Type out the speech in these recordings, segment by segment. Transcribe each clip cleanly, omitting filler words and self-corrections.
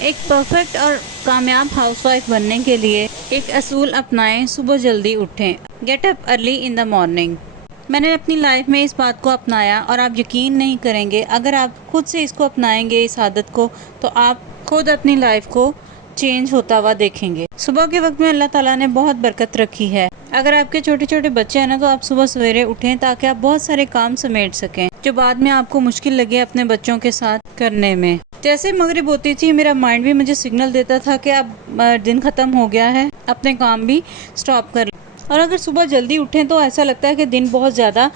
एक परफेक्ट और कामयाब हाउसवाइफ बनने के लिए एक असूल अपनाएं, सुबह जल्दी उठें। Get up early in the morning. मैंने अपनी लाइफ में इस बात को अपनाया और आप यकीन नहीं करेंगे, अगर आप खुद से इसको अपनाएंगे इस आदत को, तो आप खुद अपनी लाइफ को चेंज होता हुआ देखेंगे। सुबह के वक्त में अल्लाह ताला ने बहुत बरकत रखी है। अगर आपके छोटे छोटे बच्चे हैं ना, तो आप सुबह सवेरे उठें ताकि आप बहुत सारे काम समेट सकें जो बाद में आपको मुश्किल लगे अपने बच्चों के साथ करने में। जैसे मगरिब होती थी, मेरा माइंड भी मुझे सिग्नल देता था कि अब दिन ख़त्म हो गया है, अपने काम भी स्टॉप कर। और अगर सुबह जल्दी उठें तो ऐसा लगता है कि दिन बहुत ज़्यादा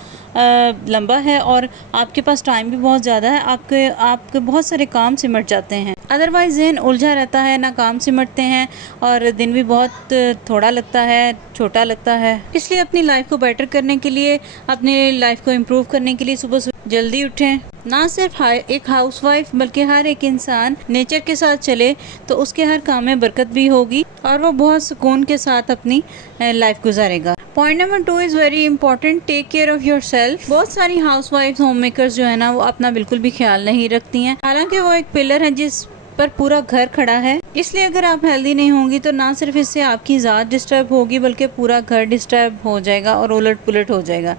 लंबा है और आपके पास टाइम भी बहुत ज़्यादा है, आपके बहुत सारे काम सिमट जाते हैं। अदरवाइज़ ज़हन उलझा रहता है, ना काम सिमटते हैं और दिन भी बहुत थोड़ा लगता है, छोटा लगता है। इसलिए अपनी लाइफ को बेटर करने के लिए, अपनी लाइफ को इम्प्रूव करने के लिए सुबह जल्दी उठें। ना सिर्फ एक हाउसवाइफ बल्कि हर एक इंसान नेचर के साथ चले तो उसके हर काम में बरकत भी होगी और वो बहुत सुकून के साथ अपनी लाइफ गुजारेगा। Point number 2 is very important, take care of your self. बहुत सारी हाउसवाइफ होम मेकर्स जो है ना, वो अपना बिल्कुल भी ख्याल नहीं रखती हैं, हालांकि वो एक पिलर है जिस पर पूरा घर खड़ा है। इसलिए अगर आप हेल्दी नहीं होंगी तो ना सिर्फ इससे आपकी ज़ात डिस्टर्ब होगी बल्कि पूरा घर डिस्टर्ब हो जाएगा और उलट पुलट हो जाएगा।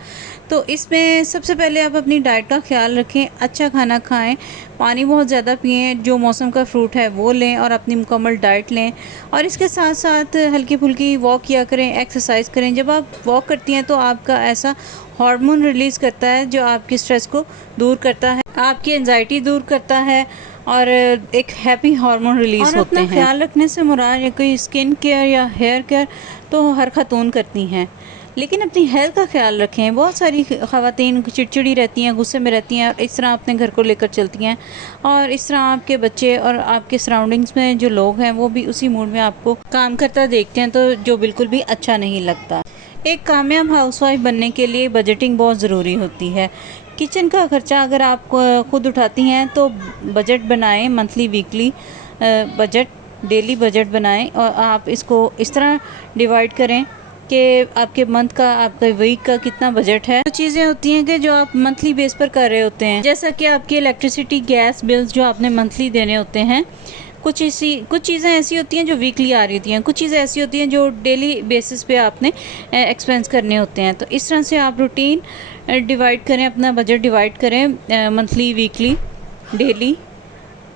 तो इसमें सबसे पहले आप अपनी डाइट का ख्याल रखें, अच्छा खाना खाएं, पानी बहुत ज़्यादा पिएं, जो मौसम का फ्रूट है वो लें और अपनी मुकम्मल डाइट लें। और इसके साथ साथ हल्की फुल्की वॉक किया करें, एक्सरसाइज करें। जब आप वॉक करती हैं तो आपका ऐसा हार्मोन रिलीज़ करता है जो आपकी स्ट्रेस को दूर करता है, आपकी एंजाइटी दूर करता है और एक हैप्पी हार्मोन रिलीज़ होते हैं। ख्याल रखने से मुराद या कोई स्किन केयर या हेयर केयर तो हर खातून करती हैं, लेकिन अपनी हेल्थ का ख्याल रखें। बहुत सारी ख़वातीन चिड़चिड़ी रहती हैं, गुस्से में रहती हैं और इस तरह अपने घर को लेकर चलती हैं और इस तरह आपके बच्चे और आपके सराउंडिंग्स में जो लोग हैं वो भी उसी मूड में आपको काम करता देखते हैं, तो जो बिल्कुल भी अच्छा नहीं लगता। एक कामयाब हाउसवाइफ बनने के लिए बजटिंग बहुत ज़रूरी होती है। किचन का ख़र्चा अगर आप खुद उठाती हैं तो बजट बनाएं, monthly weekly budget, daily budget बनाएं और आप इसको इस तरह डिवाइड करें कि आपके मंथ का, आपके वीक का कितना बजट है। तो चीज़ें होती हैं कि जो आप मंथली बेस पर कर रहे होते हैं, जैसा कि आपकी इलेक्ट्रिसिटी, गैस बिल्स जो आपने मंथली देने होते हैं। कुछ चीज़ें ऐसी होती हैं जो वीकली आ रही होती हैं, कुछ चीज़ें ऐसी होती हैं जो डेली बेसिस पे आपने एक्सपेंस करने होते हैं। तो इस तरह से आप रूटीन डिवाइड करें, अपना बजट डिवाइड करें मंथली, वीकली, डेली,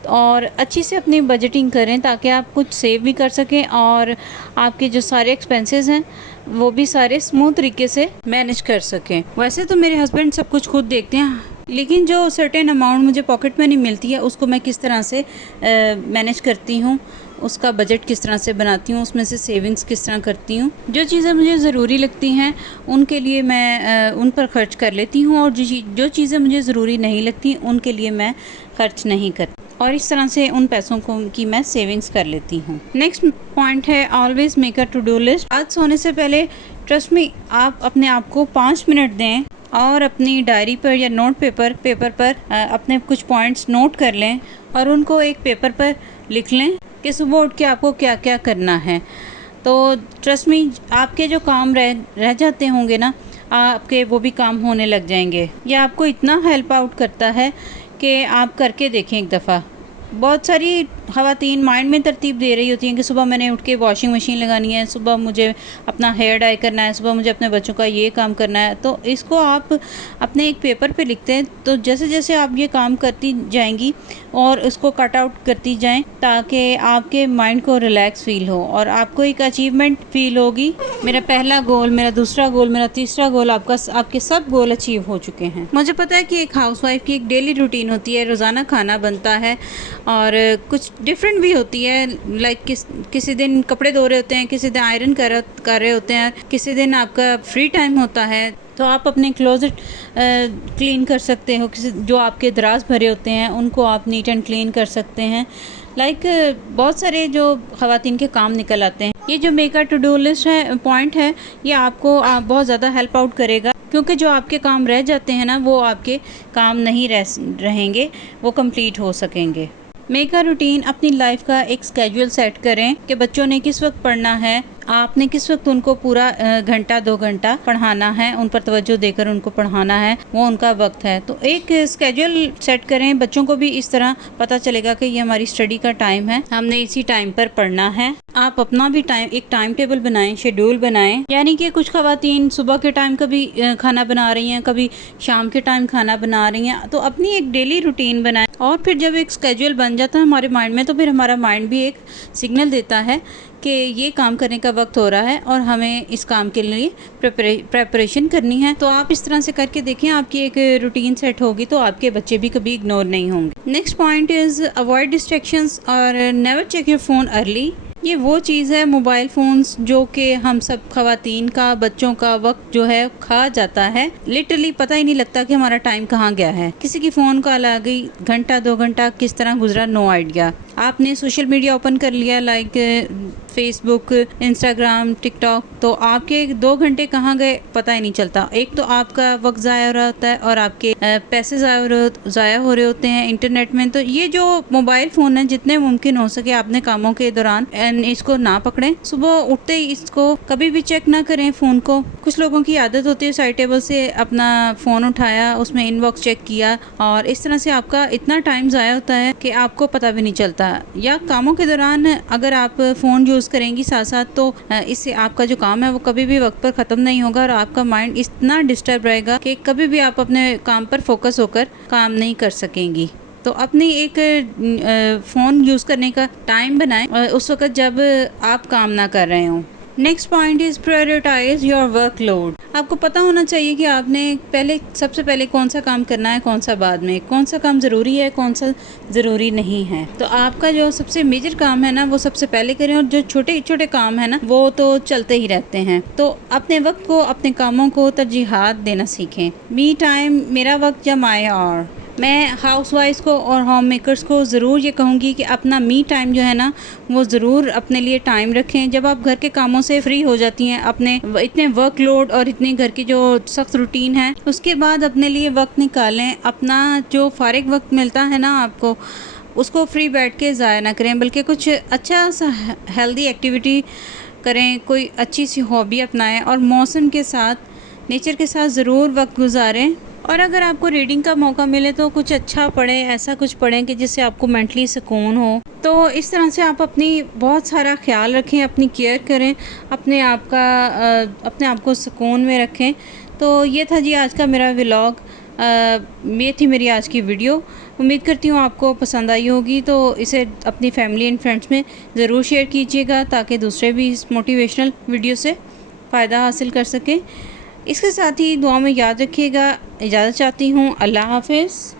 और अच्छी से अपनी बजटिंग करें ताकि आप कुछ सेव भी कर सकें और आपके जो सारे एक्सपेंसेस हैं वो भी सारे स्मूथ तरीके से मैनेज कर सकें। वैसे तो मेरे हस्बैंड सब कुछ खुद देखते हैं, लेकिन जो सर्टेन अमाउंट मुझे पॉकेट मनी मिलती है उसको मैं किस तरह से मैनेज करती हूँ, उसका बजट किस तरह से बनाती हूँ, उसमें से सेविंग्स किस तरह करती हूँ। जो चीज़ें मुझे ज़रूरी लगती हैं उनके लिए मैं उन पर खर्च कर लेती हूँ और जो चीज़ें मुझे ज़रूरी नहीं लगती उनके लिए मैं खर्च नहीं करती और इस तरह से उन पैसों को की मैं सेविंग्स कर लेती हूँ। नेक्स्ट पॉइंट है always make a to do list. आज सोने से पहले ट्रस्ट मी, आप अपने आप को 5 मिनट दें और अपनी डायरी पर या नोट पेपर पर अपने कुछ पॉइंट्स नोट कर लें और उनको एक पेपर पर लिख लें कि सुबह उठ के आपको क्या क्या करना है। तो ट्रस्ट मी, आपके जो काम रह जाते होंगे ना, आपके वो भी काम होने लग जाएंगे। यह आपको इतना हेल्प आउट करता है कि आप करके देखें एक दफ़ा। बहुत सारी ख़वातीन माइंड में तरतीब दे रही होती हैं कि सुबह मैंने उठ के वॉशिंग मशीन लगानी है, सुबह मुझे अपना हेयर डाई करना है, सुबह मुझे अपने बच्चों का ये काम करना है। तो इसको आप अपने एक पेपर पे लिखते हैं, तो जैसे जैसे आप ये काम करती जाएंगी और उसको कट आउट करती जाएं ताकि आपके माइंड को रिलैक्स फ़ील हो और आपको एक अचीवमेंट फ़ील होगी। मेरा पहला गोल, मेरा दूसरा गोल, मेरा तीसरा गोल, आपके सब गोल अचीव हो चुके हैं। मुझे पता है कि एक हाउसवाइफ की एक डेली रूटीन होती है, रोज़ाना खाना बनता है और कुछ डिफरेंट भी होती है। लाइक किसी दिन कपड़े धो रहे होते हैं, किसी दिन आयरन कर रहे होते हैं, किसी दिन आपका फ्री टाइम होता है तो आप अपने क्लोजेट क्लीन कर सकते हो। जो आपके दराज भरे होते हैं उनको आप नीट एंड क्लीन कर सकते हैं। लाइक बहुत सारे जो ख़वातीन के काम निकल आते हैं। ये जो make a to do list है, पॉइंट है, ये आपको बहुत ज़्यादा हेल्प आउट करेगा क्योंकि जो आपके काम रह जाते हैं ना, वो आपके काम नहीं रहेंगे, वो कंप्लीट हो सकेंगे। मेक अ रूटीन, अपनी लाइफ का एक स्केड्यूल सेट करें कि बच्चों ने किस वक्त पढ़ना है आपने किस वक्त उनको पूरा घंटा 2 घंटा पढ़ाना है, उन पर तवज्जो देकर उनको पढ़ाना है, वो उनका वक्त है। तो एक स्केड्यूल सेट करें, बच्चों को भी इस तरह पता चलेगा कि ये हमारी स्टडी का टाइम है, हमने इसी टाइम पर पढ़ना है। आप अपना भी एक टाइम टेबल बनाएं, शेड्यूल बनाएं, यानी कि कुछ ख़वातीन सुबह के टाइम कभी खाना बना रही हैं, कभी शाम के टाइम खाना बना रही हैं, तो अपनी एक डेली रूटीन बनाएं। और फिर जब एक स्केड्यूल बन जाता है हमारे माइंड में, तो फिर हमारा माइंड भी एक सिग्नल देता है कि ये काम करने का वक्त हो रहा है और हमें इस काम के लिए प्रेपरेशन करनी है। तो आप इस तरह से करके देखें, आपकी एक रूटीन सेट होगी तो आपके बच्चे भी कभी इग्नोर नहीं होंगे। Next point is avoid distractions और never check your phone early. ये वो चीज़ है, मोबाइल फ़ोन्स, जो कि हम सब ख़वातीन का, बच्चों का वक्त जो है खा जाता है। लिटरली पता ही नहीं लगता कि हमारा टाइम कहाँ गया है। किसी की फ़ोन कॉल आ गई, घंटा 2 घंटा किस तरह गुजरा, नो आइडिया। आपने सोशल मीडिया ओपन कर लिया, लाइक फेसबुक, इंस्टाग्राम, टिकटॉक, तो आपके 2 घंटे कहाँ गए पता ही नहीं चलता। एक तो आपका वक्त ज़ाया हो रहा होता है और आपके पैसे ज़ाया हो रहे होते हैं इंटरनेट में। तो ये जो मोबाइल फ़ोन है, जितने मुमकिन हो सके अपने कामों के दौरान इसको ना पकड़ें। सुबह उठते ही इसको कभी भी चेक ना करें फ़ोन को। कुछ लोगों की आदत होती है साइड टेबल से अपना फ़ोन उठाया, उसमें इनबॉक्स चेक किया, और इस तरह से आपका इतना टाइम ज़ाया होता है कि आपको पता भी नहीं चलता। या कामों के दौरान अगर आप फ़ोन यूज़ करेंगी साथ साथ, तो इससे आपका जो काम है वो कभी भी वक्त पर ख़त्म नहीं होगा और आपका माइंड इतना डिस्टर्ब रहेगा कि कभी भी आप अपने काम पर फोकस होकर काम नहीं कर सकेंगी। तो अपनी एक फ़ोन यूज़ करने का टाइम बनाएं उस वक़्त जब आप काम ना कर रहे हों। Next point is prioritize your workload. आपको पता होना चाहिए कि आपने सबसे पहले कौन सा काम करना है, कौन सा बाद में, कौन सा काम ज़रूरी है, कौन सा ज़रूरी नहीं है। तो आपका जो सबसे मेजर काम है ना, वो सबसे पहले करें, और जो छोटे छोटे काम है ना, वो तो चलते ही रहते हैं। तो अपने वक्त को, अपने कामों को तरजीहात देना सीखें। मी टाइम, मेरा वक्त या माई आवर। मैं हाउसवाइफ्स को और होम मेकर्स को ज़रूर ये कहूँगी कि अपना मी टाइम जो है ना, वो ज़रूर अपने लिए टाइम रखें। जब आप घर के कामों से फ्री हो जाती हैं, अपने इतने वर्कलोड और इतनी घर की जो सख्त रूटीन है, उसके बाद अपने लिए वक्त निकालें। अपना जो फारिग वक्त मिलता है ना आपको, उसको फ्री बैठ के ज़ाया ना करें, बल्कि कुछ अच्छा सा हेल्दी एक्टिविटी करें, कोई अच्छी सी हॉबी अपनाएं और मौसम के साथ, नेचर के साथ ज़रूर वक्त गुजारें। और अगर आपको रीडिंग का मौका मिले तो कुछ अच्छा पढ़ें, ऐसा कुछ पढ़ें कि जिससे आपको मेंटली सुकून हो। तो इस तरह से आप अपनी बहुत सारा ख्याल रखें, अपनी केयर करें, अपने आप को सुकून में रखें। तो ये था जी आज का मेरा व्लॉग, ये थी मेरी आज की वीडियो। उम्मीद करती हूँ आपको पसंद आई होगी। तो इसे अपनी फैमिली एंड फ्रेंड्स में ज़रूर शेयर कीजिएगा ताकि दूसरे भी इस मोटिवेशनल वीडियो से फ़ायदा हासिल कर सकें। इसके साथ ही दुआ में याद रखिएगा। इजाज़त चाहती हूँ। अल्लाह हाफ़िज़।